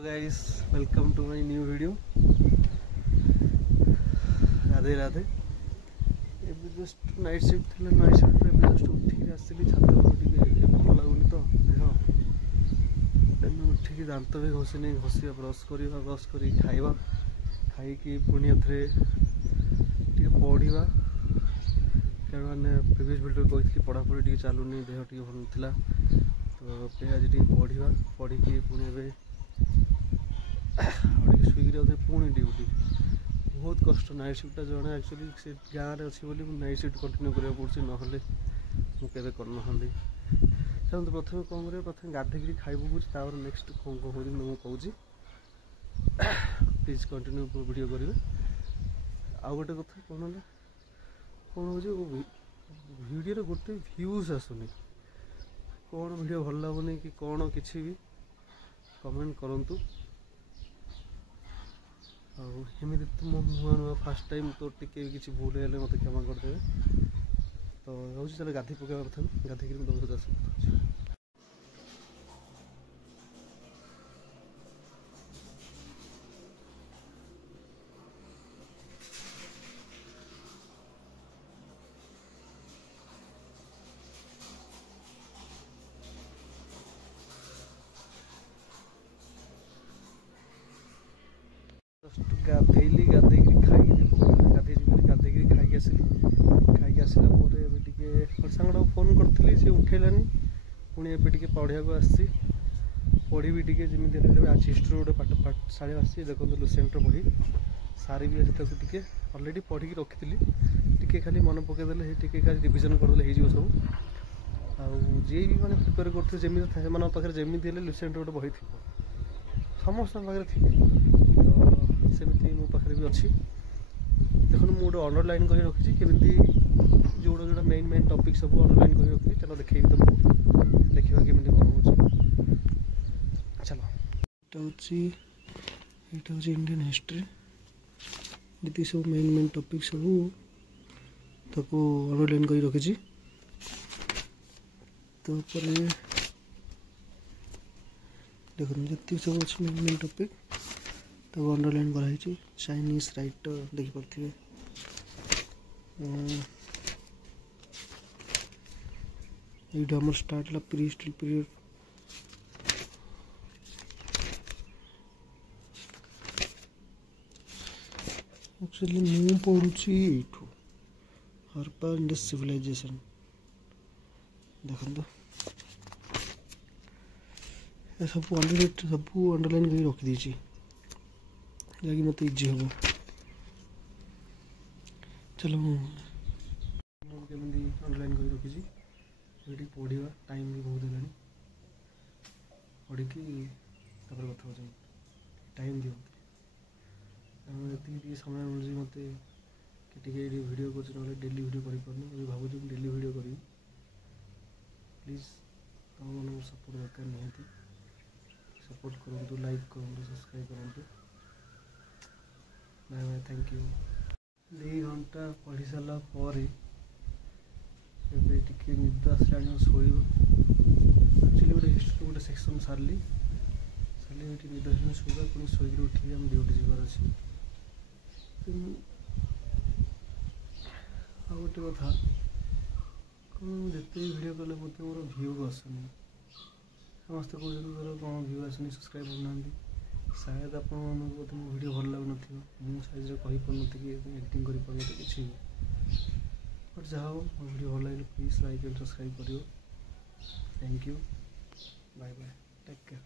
Hello guys, welcome to my new video. Radhe Radhe. एबे just night shift थी, night shift पे just उठी आसली छात टिके भल लगुनि तो देह एने उठिकी दांत भी घषिनी, घषिया ब्रश करी खाइबा, खाइकी पुणी एथरे टिके पढ़ा कारण मैंने प्रिवियस वीडियो कही पढ़ापढ़ी टिके चलुनी, देह टिके भल नथिला तो आज टिके पढ़ा, पढ़ी पुणी शुक्र पुणी ड्यूटी बहुत कष्ट। नाइट शिफ्टा जड़े एक्चुअली से गाँव में अच्छी बोली नाइट शिफ्ट कंटिन्यू करा पड़े, ना मुझे करना। चलते प्रथम कौन कर, प्रथम गाधे खाई पकड़ नेक्स्ट कौन कौन कर मुझे प्लीज कंटिन्यू वीडियो करेंगे। आउ गोटे कथा कौन है कौन हो वीडियो गोटे व्यूज आसुनी, कौन वीडियो भल लगुनि कि कौन किसी भी कमेंट करूँ। आमती तो मो नुआ नुआ फास्ट टाइम तो टिके भी किसी भूल है मत क्षमा करदे। तो हूँ चलो गाधी पकड़ा प्रथम, गाधिक तुम सहित आस। गाधेली गाधे खाई गाधे गाधे खाई आसला सांगटा फोन करी सी उठेलानी पुणी एवं पढ़ा को आसी पढ़ी भी जमी आज हिस्ट्री गोटे पाठ पाठ साढ़े आसी देखो लुसेंटर पढ़ी सारी भी आज टे अलरेडी पढ़ी रखी टे खाली मन पकईदे टे खाली रिविजन करदे सब। आए भी मैंने प्रिपेयर करते जमी पाखे जमी लुसेंटर गोटे बही थी समस्त पाखे थी सेमती मो पाखे भी अच्छी। देखो मुझे गोटे अंडरलाइन कर रखी केमी जोड़ा जोड़ा मेन मेन टॉपिक सब अंडरलाइन कर रखी। चलो देखेबी तुमको देखा केमी कौन हो। चलो यहाँ हूँ इंडियन हिस्ट्री जी सब मेन मेन टॉपिक सब ताको अंडरलाइन कर रखी। तो देखो जी सब अच्छे मेन मेन टॉपिक तो अंडरलाइन कराई। चाइनीज राइटर देखिपे ये आम स्टार्ट है प्री हिस्ट्री पीरियड। एक्चुअली मु पढ़ुची एठू हरप्पा इंडस सिविलाइजेशन देखो सब अंडरलाइन कर रखी जहाँकि मत इजी हम। चलो केमी अंडरलाइन कर रखी ये पढ़ा टाइम भी बहुत है पढ़ी कथा हो टाइम दिखती जी समय मिलूँ मत कि वीडियो कर डेली वीडियो कर भावुँ डेली वीडियो करी। प्लीज तुम मन सपोर्ट दरकार निहाती सपोर्ट करूँ, लाइक करूँ, सब्सक्राइब करूँ। Bye bye, thank you. 2 घंटा पढ़ी सारा पर टे निद आसला शोब। एक्चुअली गोटे हिस्ट्री गोटे सेक्शन सारे निद आस शोबा पुणी शोक उठिक आम ड्यूटी जबार अच्छे। आ गोटे कथा कौन जिते वीडियो कले मत मोर भ्यू आसुनी, समस्त कहते कौन भ्यू आसुनी सब्सक्राइब करना। शायद आप वीडियो भल लगुन मुझे साइज कहीपर कि एडिटिंग कर कि बट जहाँ वीडियो भल लगे प्लीज लाइक एंड सब्सक्राइब करियो। Thank you, bye bye, take care.